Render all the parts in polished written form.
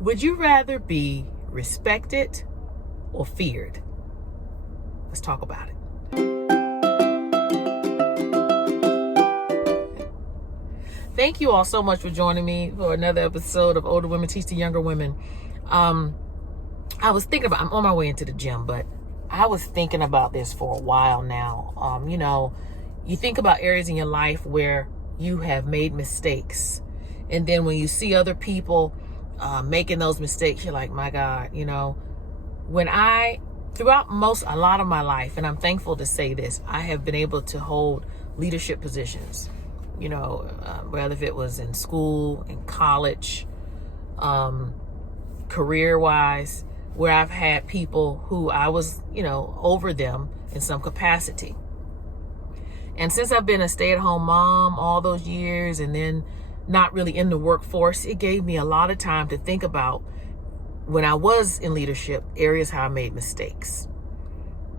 Would you rather be respected or feared? Let's talk about it. Thank you all so much for joining me for another episode of Older Women Teach the Younger Women. I was thinking about, I'm on my way into the gym, but I was thinking about this for a while now. You think about areas in your life where you have made mistakes. And then when you see other people making those mistakes, you're like, my God, throughout a lot of my life, and I'm thankful to say this, I have been able to hold leadership positions, whether if it was in school, in college, career-wise, where I've had people who I was, over them in some capacity. And since I've been a stay-at-home mom all those years and then not really in the workforce, it gave me a lot of time to think about, when I was in leadership, areas how I made mistakes.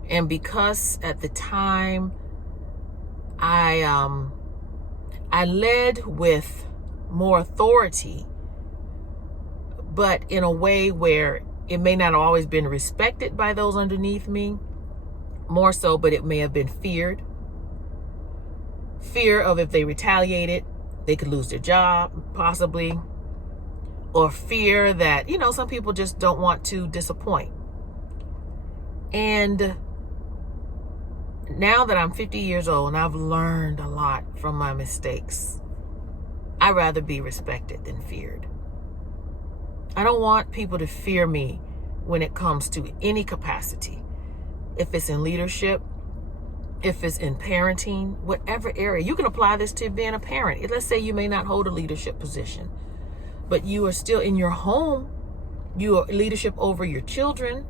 And because at the time I led with more authority, but in a way where it may not have always been respected by those underneath me, more so, but it may have been feared. Fear of if they retaliated, they could lose their job, possibly. Or fear that, some people just don't want to disappoint. And now that I'm 50 years old and I've learned a lot from my mistakes, I'd rather be respected than feared. I don't want people to fear me when it comes to any capacity. If it's in leadership, if it's in parenting, whatever area. You can apply this to being a parent. Let's say you may not hold a leadership position, but you are still in your home. You are leadership over your children.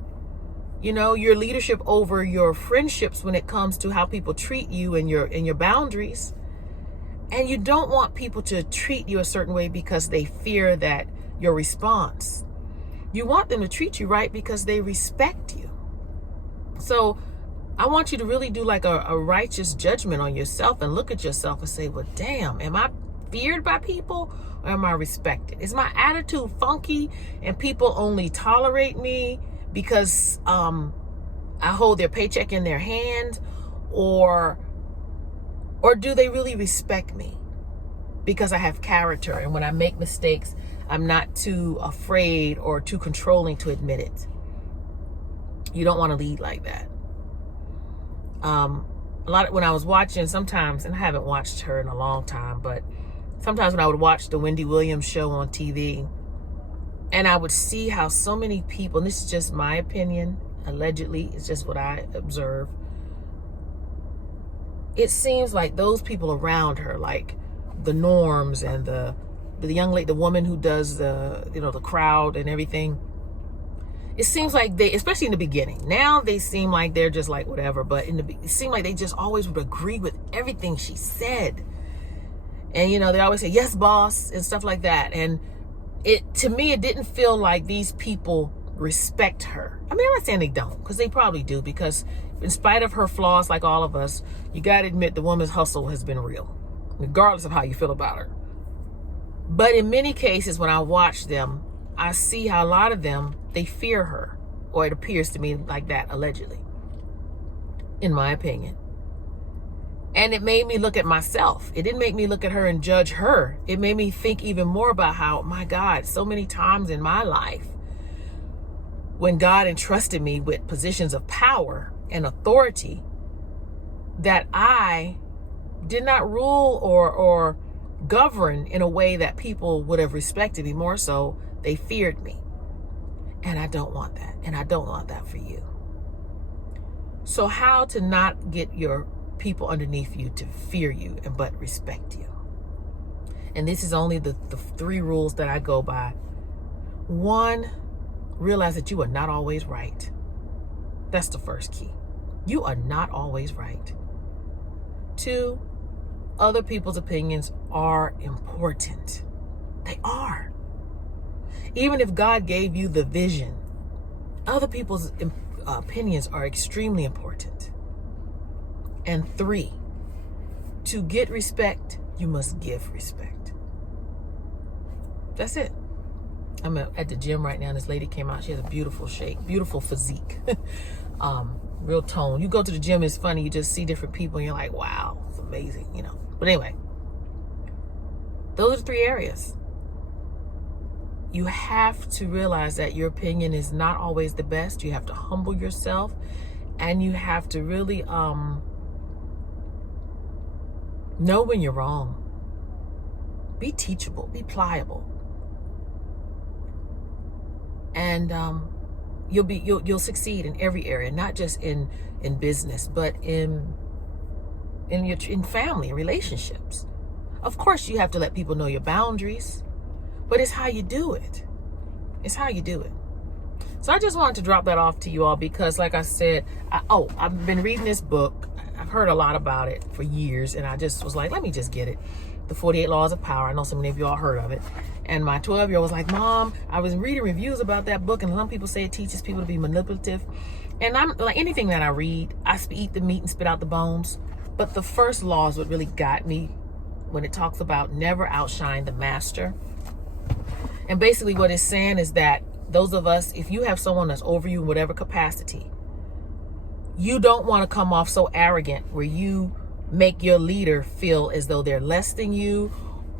Your leadership over your friendships when it comes to how people treat you and your boundaries. And you don't want people to treat you a certain way because they fear that your response. You want them to treat you right because they respect you. So I want you to really do like a righteous judgment on yourself and look at yourself and say, well, damn, am I feared by people or am I respected? Is my attitude funky and people only tolerate me because I hold their paycheck in their hand, or do they really respect me because I have character, and when I make mistakes, I'm not too afraid or too controlling to admit it? You don't want to lead like that. When I was watching sometimes, and I haven't watched her in a long time, but sometimes when I would watch the Wendy Williams show on TV, and I would see how so many people, and this is just my opinion, allegedly, it's just what I observe. It seems like those people around her, like the Norms and the young lady, the woman who does the crowd and everything, it seems like they, especially in the beginning, now they seem like they're just like whatever, but it seemed like they just always would agree with everything she said. And, they always say, yes, boss, and stuff like that. And to me, it didn't feel like these people respect her. I mean, I'm not saying they don't, because they probably do, because in spite of her flaws, like all of us, you got to admit the woman's hustle has been real, regardless of how you feel about her. But in many cases, when I watch them, I see how a lot of them, they fear her, or it appears to me like that, allegedly, in my opinion. And it made me look at myself. It didn't make me look at her and judge her. It made me think even more about how, my God, so many times in my life, when God entrusted me with positions of power and authority, that I did not rule or govern in a way that people would have respected me. More so, they feared me. And I don't want that. And I don't want that for you. So how to not get your people underneath you to fear you but respect you? And this is only the 3 rules that I go by. 1, realize that you are not always right. That's the first key. You are not always right. 2, other people's opinions are important. They are. Even if God gave you the vision, other people's opinions are extremely important. And 3, to get respect, you must give respect. That's it. I'm at the gym right now, and this lady came out. She has a beautiful shape, beautiful physique, real tone. You go to the gym, it's funny. You just see different people, and you're like, wow, it's amazing, you know. But anyway, those are the 3 areas. You have to realize that your opinion is not always the best. You have to humble yourself, and you have to really know when you're wrong. Be teachable, be pliable. And you'll succeed in every area, not just in business, but in family and relationships. Of course, you have to let people know your boundaries, but it's how you do it. It's how you do it. So I just wanted to drop that off to you all because, like I said, I've been reading this book. I've heard a lot about it for years, and I just was like, let me just get it. The 48 Laws of Power. I know so many of you all heard of it. And my 12-year-old was like, Mom, I was reading reviews about that book, and some people say it teaches people to be manipulative. And I'm like, anything that I read, I eat the meat and spit out the bones. But the first law is what really got me when it talks about never outshine the master. And basically what it's saying is that those of us, if you have someone that's over you in whatever capacity, you don't want to come off so arrogant where you make your leader feel as though they're less than you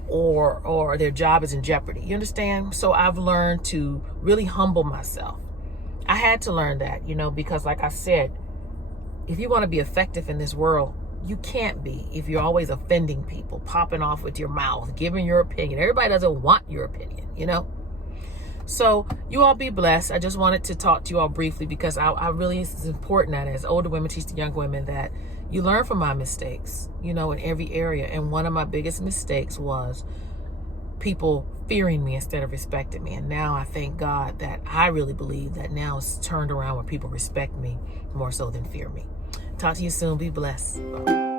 or their job is in jeopardy. You understand? So I've learned to really humble myself. I had to learn that, you know, because like I said, if you want to be effective in this world, you can't be if you're always offending people, popping off with your mouth, giving your opinion. Everybody doesn't want your opinion, you know? So you all be blessed. I just wanted to talk to you all briefly because I really, it's important that as older women teach the young women that you learn from my mistakes, you know, in every area. And one of my biggest mistakes was people fearing me instead of respecting me. And now I thank God that I really believe that now it's turned around where people respect me more so than fear me. Talk to you soon. Be blessed. Bye.